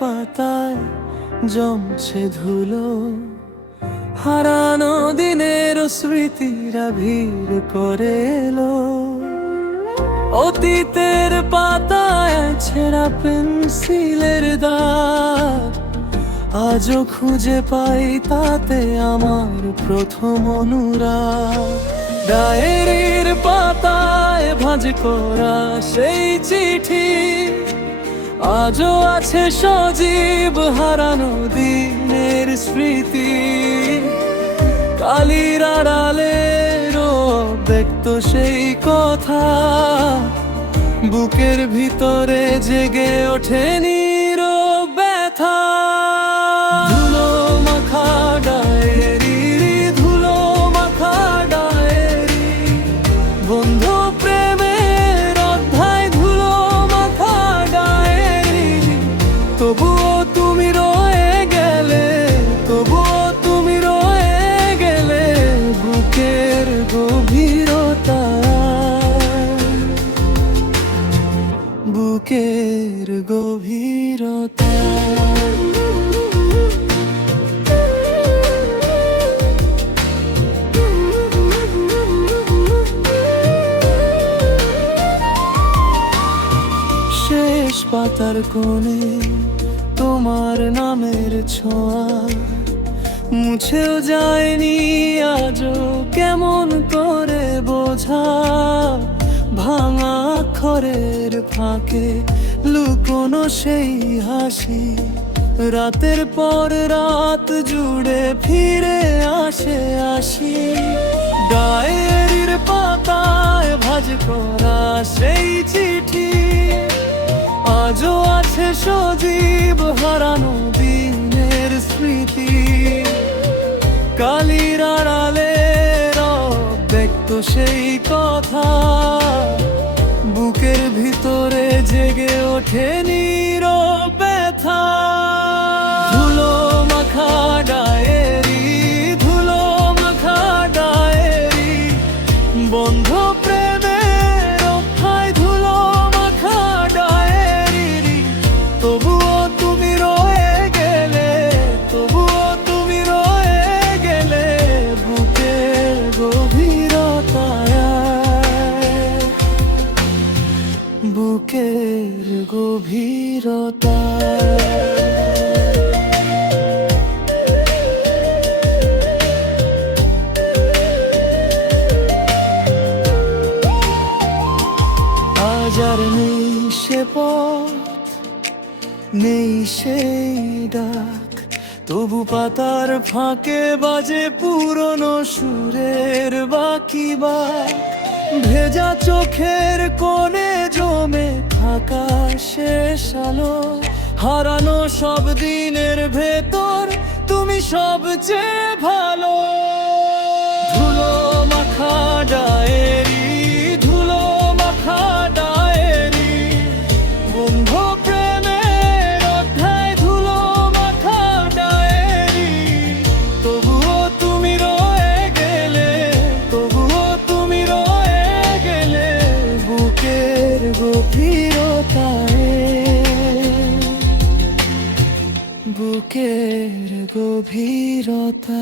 পাতায় জমছে ধুলো, হারানো দিনের স্মৃতিরা ভিড় করে এলো। অতীতের পাতায় ছেঁড়া পেন্সিলের দাগ আজও খুঁজে পাই তাতে আমার প্রথম অনুরাগ। ডায়েরির পাতায় ভাঁজ করা সেই চিঠি আজও আছে সজীব, হারানো দিনের স্মৃতি। কালির আড়ালে ব্যক্ত সেই কথা বুকের ভিতরে জেগে ওঠে নীরব ব্যথা। ধুলো মাখা ডায়েরি, ধুলো মাখা ডায়েরি, বন্ধু প্রেমের অধ্যায় ধুলো মাখা ডায়েরি। তবুও তুমি রয়ে গেলে, তবুও তুমি রয়ে গেলে বুকের গভীরতা, বুকের গভীরতা। শেষ পাতার কোণে তোমার নামের ছোঁয়া মুছেও যায়নি আজও, কেমন করে বোঝা। ভাঙা অক্ষরের ফাঁকে লুকোনো সেই হাসি রাতের পর রাত জুড়ে ফিরে আসে আসি। ডায়েরির পাতায় ভাঁজ করা সেই চিঠি আজও আছে সজীব, হারানো দিনের স্মৃতি। কালির আড়ালে ব্যক্ত সেই কথা বুকের ভিতরে জেগে ওঠে নীরব ব্যথা। ধুলো মাখা ডায়েরি, ধুলো মাখা ডায়েরি, বন্ধ প্রেমের অধ্যায় ধুলো মাখা ডায়েরি। তবুও তুমি রয়ে গেলে, তবুও তুমি রয়ে গেলে বুকের গভীরতায়, বুকের গভীরতায়। আজ আর নেই সে পথ, নেই সেই ডাক, তবু পাতার ফাঁকে বাজে পুরনো সুরের বাকি বাক। ভেজা চোখের কোণে জমে থাকা শেষ আলো, হারানো সব দিনের ভেতর তুমি সবচেয়ে ভালো। ধুলো মাখা ডায়েরি, ধুলো মাখা ডায়েরি, বন্ধু প্রেমের অধ্যায় ধুলো মাখা ডায়েরি। তবুও তুমি রয়ে গেলে, তবুও তুমি রয়ে গেলে বুকের গভীরতায়, বুকের গভীরতায়।